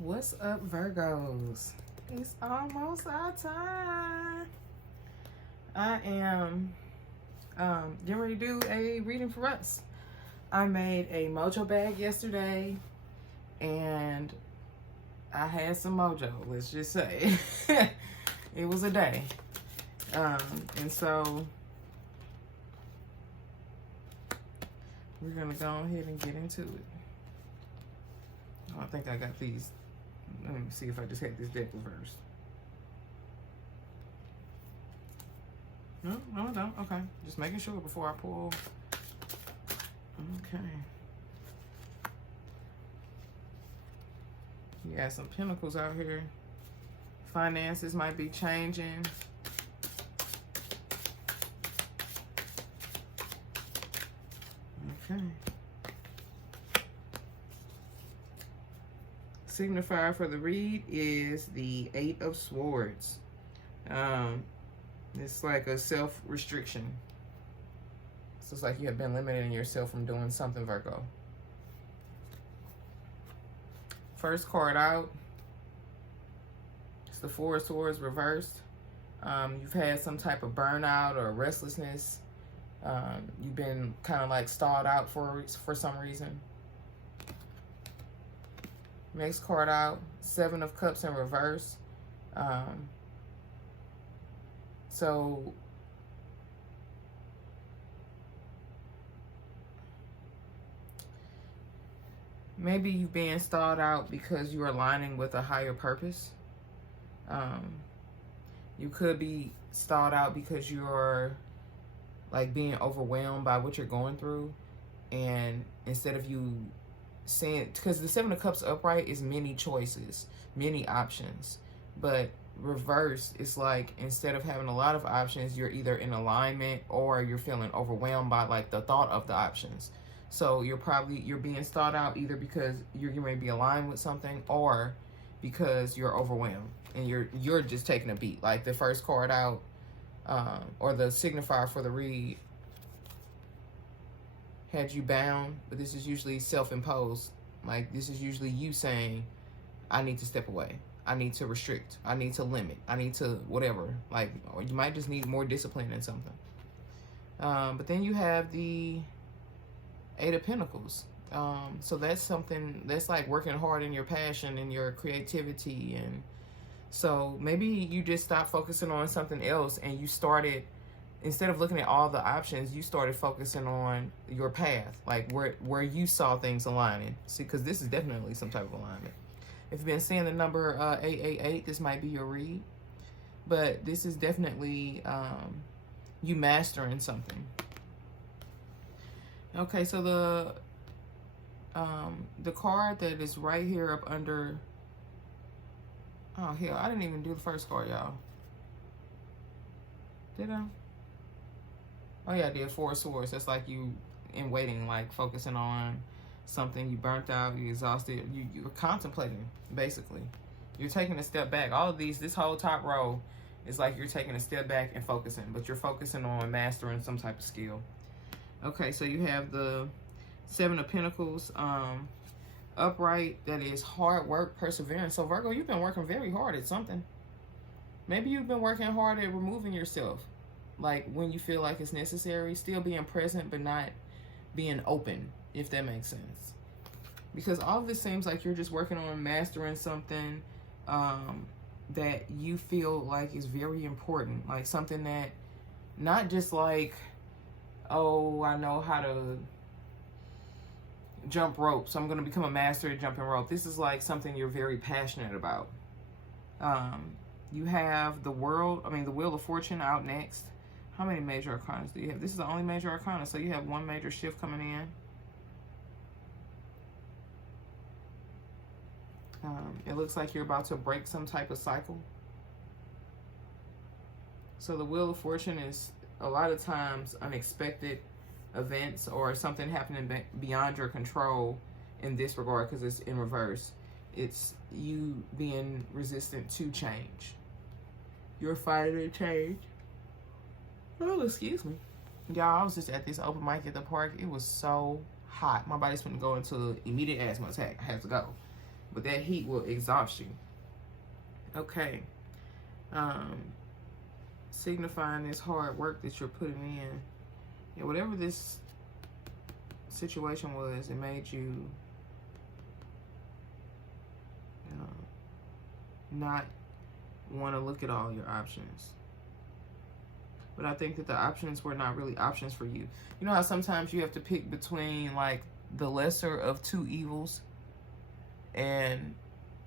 What's up, Virgos? It's almost our time. I am getting ready to do a reading for us. I made a mojo bag yesterday and I had some mojo, let's just say. It was a day. And so we're gonna go ahead and get into it. I think I got these. Let me see if I just had this deck reversed. No, I don't. Okay. Just making sure before I pull. Okay. You got some pentacles out here. Finances might be changing. Okay. Signifier for the read is the 8 of Swords. It's like a self-restriction. So it's like you have been limiting yourself from doing something, Virgo. First card out, it's the 4 of Swords reversed. You've had some type of burnout or restlessness. You've been kind of like stalled out for some reason. Next card out, 7 of Cups in reverse. So maybe you've been stalled out because you're aligning with a higher purpose. You could be stalled out because you're like being overwhelmed by what you're going through, and instead of you saying, because the 7 of Cups upright is many choices, many options, but reverse is like instead of having a lot of options, you're either in alignment or you're feeling overwhelmed by like the thought of the options. So you're being stalled out either because you're going to be aligned with something or because you're overwhelmed and you're just taking a beat. Like the first card out, or the signifier for the read had you bound, but this is usually self-imposed. Like this is usually you saying, I need to step away. I need to restrict. I need to limit. I need to whatever. Like, or you might just need more discipline in something. But then you have the 8 of Pentacles. So that's something that's like working hard in your passion and your creativity. And so maybe you just stopped focusing on something else and you started, instead of looking at all the options, you started focusing on your path, like where you saw things aligning. See, because this is definitely some type of alignment. If you've been seeing the number 888, this might be your read. But this is definitely you mastering something. Okay, so the card that is right here up under... Oh, hell, I didn't even do the first card, y'all. Did I? Oh, yeah, I did 4 of Swords. That's like you in waiting, like focusing on something. You burnt out, you exhausted, you're contemplating, basically. You're taking a step back. All of these, this whole top row is like you're taking a step back and focusing, but you're focusing on mastering some type of skill. Okay, so you have the 7 of Pentacles upright. That is hard work, perseverance. So Virgo, you've been working very hard at something. Maybe you've been working hard at removing yourself, like when you feel like it's necessary, still being present but not being open, if that makes sense. Because all of this seems like you're just working on mastering something that you feel like is very important. Like something that, not just like, oh, I know how to jump rope, so I'm going to become a master at jumping rope. This is like something you're very passionate about. You have the Wheel of Fortune out next. How many major arcana do you have? This is the only major arcana, so you have one major shift coming in. It looks like you're about to break some type of cycle. So the Wheel of Fortune is a lot of times unexpected events or something happening beyond your control in this regard, because it's in reverse. It's you being resistant to change. You're fighting change. Oh, excuse me. Y'all, I was just at this open mic at the park. It was so hot. My body's gonna go into immediate asthma attack. I have to go. but that heat will exhaust you. Okay. Signifying this hard work that you're putting in. Yeah, whatever this situation was, it made you not want to look at all your options. But I think that the options were not really options for you. You know how sometimes you have to pick between like the lesser of two evils, and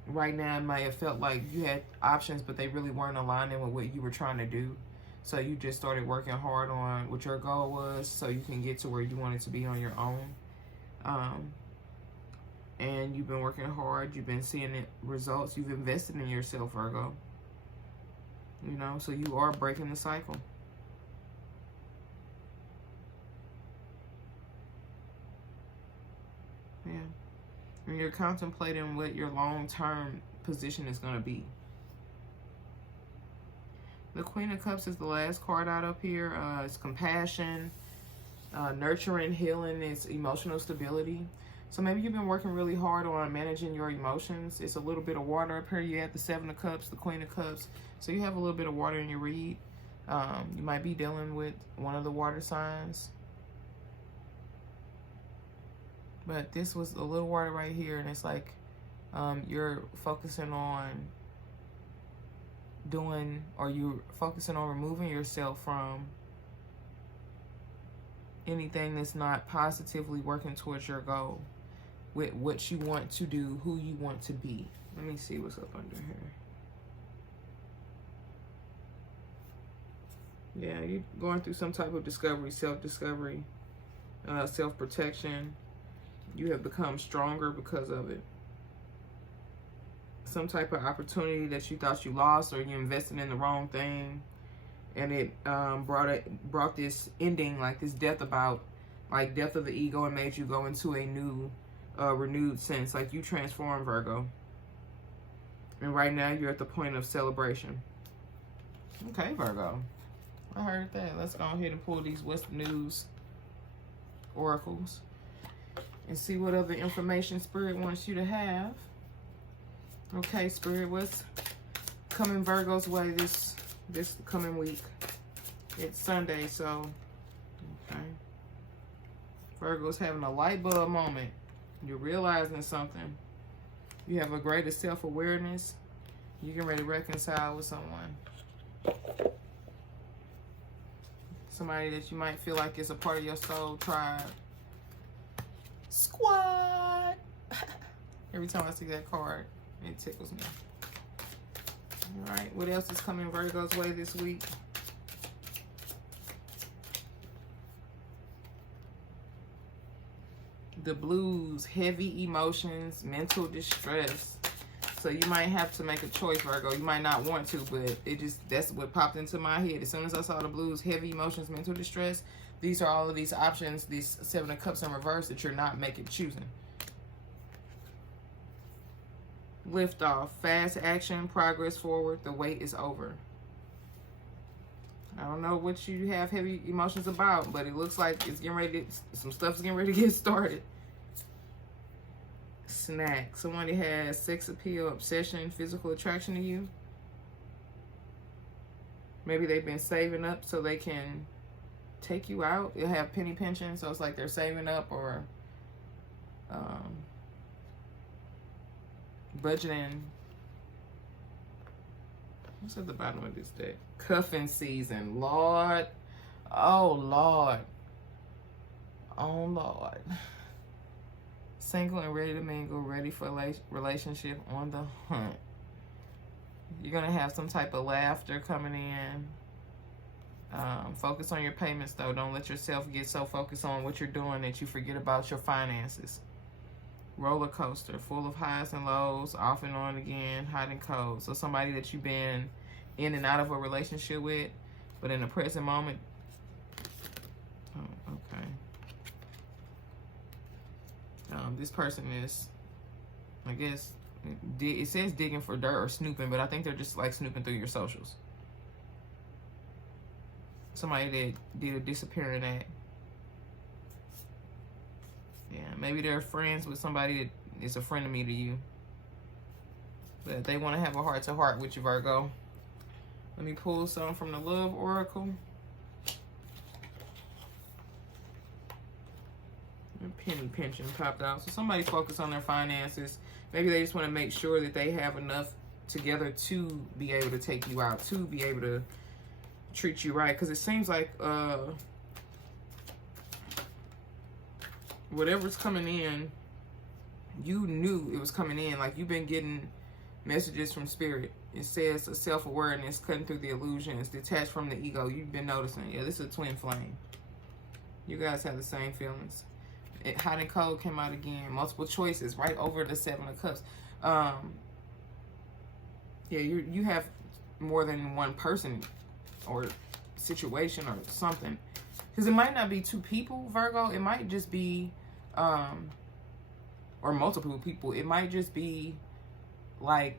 right now it might have felt like you had options, but they really weren't aligning with what you were trying to do. So you just started working hard on what your goal was so you can get to where you wanted to be on your own. And you've been working hard. You've been seeing it, results. You've invested in yourself, Virgo. You know, so you are breaking the cycle. Yeah. And you're contemplating what your long-term position is going to be. The Queen of Cups is the last card out up here. It's compassion, nurturing, healing, it's emotional stability. So maybe you've been working really hard on managing your emotions. It's a little bit of water up here. You have the Seven of Cups, the Queen of Cups. So you have a little bit of water in your read. You might be dealing with one of the water signs. But this was a little water right here, and it's like you're focusing on doing, or you're focusing on removing yourself from anything that's not positively working towards your goal, with what you want to do, who you want to be. Let me see what's up under here. Yeah, you're going through some type of discovery, self-discovery, self-protection. You have become stronger because of it. Some type of opportunity that you thought you lost, or you invested in the wrong thing, and it brought this ending, like this death about, like death of the ego, and made you go into a new, renewed sense. Like you transformed, Virgo. And right now you're at the point of celebration. Okay, Virgo. I heard that. Let's go ahead and pull these West News oracles and see what other information Spirit wants you to have. Okay, Spirit, what's coming Virgo's way this coming week? It's Sunday, so okay. Virgo's having a light bulb moment. You're realizing something. You have a greater self-awareness. You get ready to reconcile with someone. Somebody that you might feel like is a part of your soul tribe. Squad! Every time I see that card, it tickles me. All right, what else is coming Virgo's way this week? The blues, heavy emotions, mental distress. So you might have to make a choice, Virgo. You might not want to, but that's what popped into my head. As soon as I saw the blues, heavy emotions, mental distress, these are all of these options, these Seven of Cups in reverse that you're not choosing. Lift off, fast action, progress forward, the wait is over. I don't know what you have heavy emotions about, but it looks like it's getting ready to, some stuff's getting ready to get started. Snack. Somebody has sex appeal, obsession, physical attraction to you. Maybe they've been saving up so they can take you out. You'll have penny pension, so it's like they're saving up or budgeting. What's at the bottom of this deck? Cuffing season. Lord. Oh, Lord. Oh, Lord. Single and ready to mingle, ready for a relationship, on the hunt. You're going to have some type of laughter coming in. Focus on your payments, though. Don't let yourself get so focused on what you're doing that you forget about your finances. Roller coaster, full of highs and lows, off and on again, hot and cold. So somebody that you've been in and out of a relationship with, but in the present moment. Oh, okay. This person is, I guess, it says digging for dirt or snooping, but I think they're just like snooping through your socials. Somebody that did a disappearing act. Yeah, maybe they're friends with somebody that is a friend of me to you. But they want to have a heart-to-heart with you, Virgo. Let me pull some from the Love Oracle. Penny pension popped out. So somebody focus on their finances. Maybe they just want to make sure that they have enough together to be able to take you out, to be able to treat you right. Because it seems like whatever's coming in, you knew it was coming in. Like, you've been getting messages from spirit. It says a self-awareness, cutting through the illusions, detached from the ego. You've been noticing. Yeah, this is a twin flame. You guys have the same feelings. Hot and cold came out again. Multiple choices right over the Seven of Cups. Yeah, you have more than one person or situation or something. Because it might not be two people, Virgo. It might just be, or multiple people. It might just be like,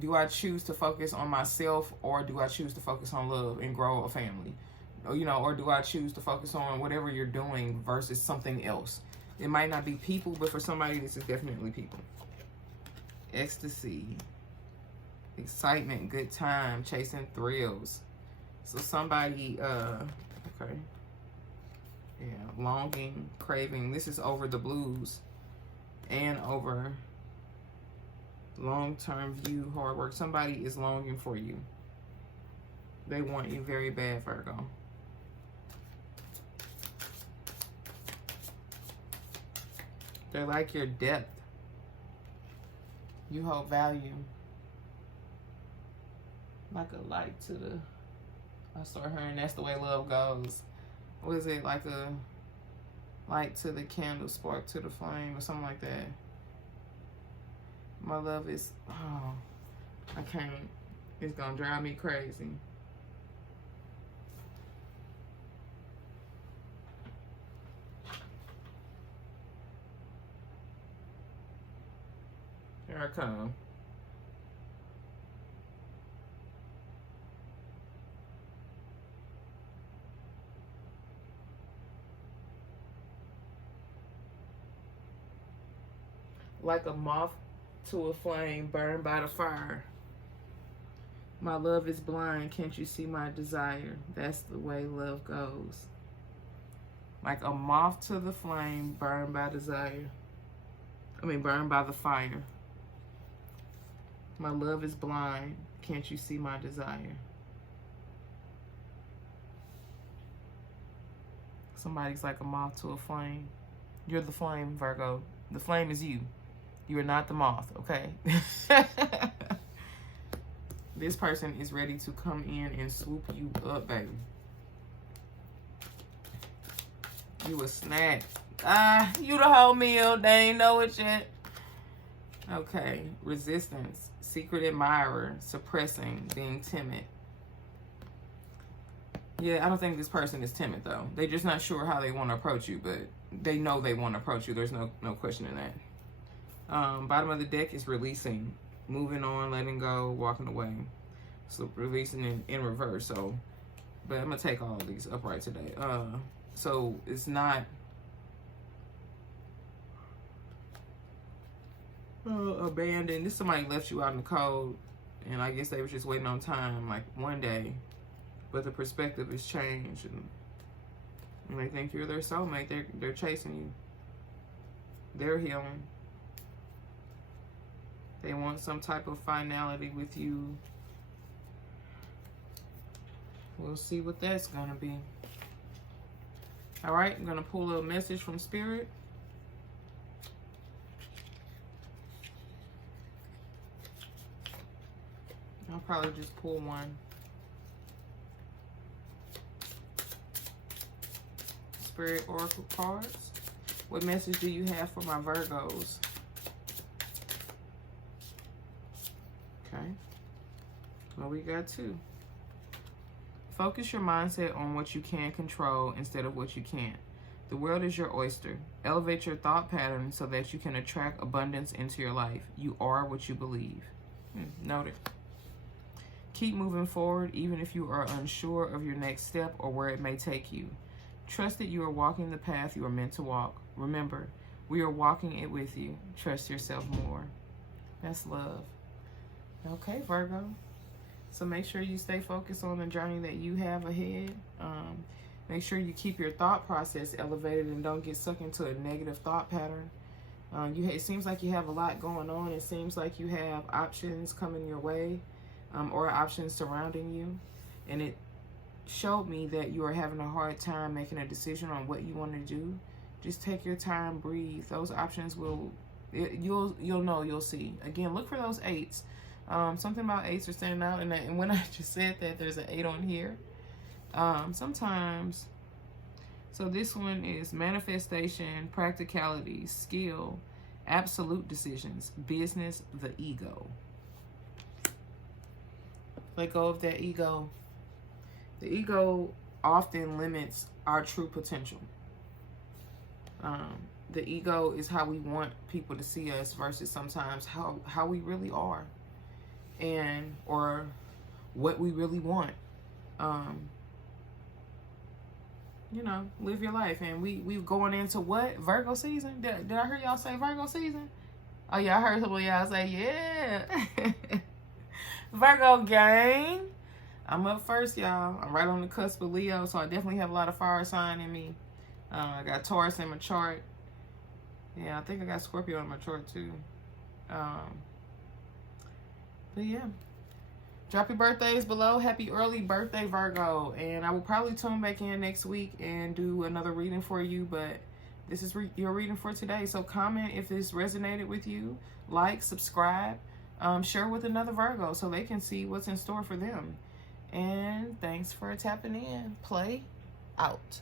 do I choose to focus on myself, or do I choose to focus on love and grow a family? You know, or do I choose to focus on whatever you're doing versus something else? It might not be people, but for somebody, this is definitely people. Ecstasy, excitement, good time, chasing thrills. So somebody, okay. Yeah, longing, craving. This is over the blues and over long-term view, hard work. Somebody is longing for you. They want you very bad, Virgo. They like your depth. You hold value. Like a light to the... I start hearing that's the way love goes. What is it? Like a light to the candle, spark to the flame, or something like that. My love is... Oh, I can't. It's gonna drive me crazy. Here I come. Like a moth to a flame burned by the fire. My love is blind, can't you see my desire? That's the way love goes. Like a moth to the flame burned by desire. Burned by the fire. My love is blind, can't you see my desire? Somebody's like a moth to a flame. You're the flame, Virgo. The flame is you. You are not the moth, okay? This person is ready to come in and swoop you up, baby. You a snack. You the whole meal. They ain't know it yet. Okay. Resistance. Secret admirer. Suppressing. Being timid. Yeah, I don't think this person is timid, though. They're just not sure how they want to approach you, but they know they want to approach you. There's no question in that. Bottom of the deck is releasing, moving on, letting go, walking away. So releasing in reverse. So, but I'm gonna take all of these upright today. So it's not abandoned. This somebody left you out in the cold, and I guess they were just waiting on time, like one day. But the perspective has changed, and they think you're their soulmate. They're chasing you. They're healing. They want some type of finality with you. We'll see what that's gonna be. All right, I'm gonna pull a message from Spirit. I'll probably just pull one. Spirit Oracle cards. What message do you have for my Virgos? Okay. Well, we got two. Focus your mindset on what you can control instead of what you can't. The world is your oyster. Elevate your thought pattern so that you can attract abundance into your life. You are what you believe. Noted. Keep moving forward even if you are unsure of your next step or where it may take you. Trust that you are walking the path you are meant to walk. Remember, we are walking it with you. Trust yourself more. That's love. Okay, Virgo. So make sure you stay focused on the journey that you have ahead. Make sure you keep your thought process elevated and don't get sucked into a negative thought pattern. It seems like you have a lot going on. It seems like you have options coming your way, or options surrounding you. And it showed me that you are having a hard time making a decision on what you want to do. Just take your time, breathe. Those options you'll know, you'll see. Again, look for those 8s. Something about 8s are standing out, and when I just said that, there's an 8 on here. Sometimes, so this one is manifestation, practicality, skill, absolute decisions, business, the ego. Let go of that ego. The ego often limits our true potential. The ego is how we want people to see us versus sometimes how we really are, or what we really want. Live your life. And we've going into what? Virgo season? Did I hear y'all say Virgo season? Oh yeah, I heard some of y'all say, yeah. Virgo gang. I'm up first, y'all. I'm right on the cusp of Leo, so I definitely have a lot of fire sign in me. I got Taurus in my chart. Yeah, I think I got Scorpio in my chart too. But yeah. Drop your birthdays below. Happy early birthday, Virgo. And I will probably tune back in next week and do another reading for you. But this is your reading for today. So comment if this resonated with you. Like, subscribe, share with another Virgo so they can see what's in store for them. And thanks for tapping in. Play out.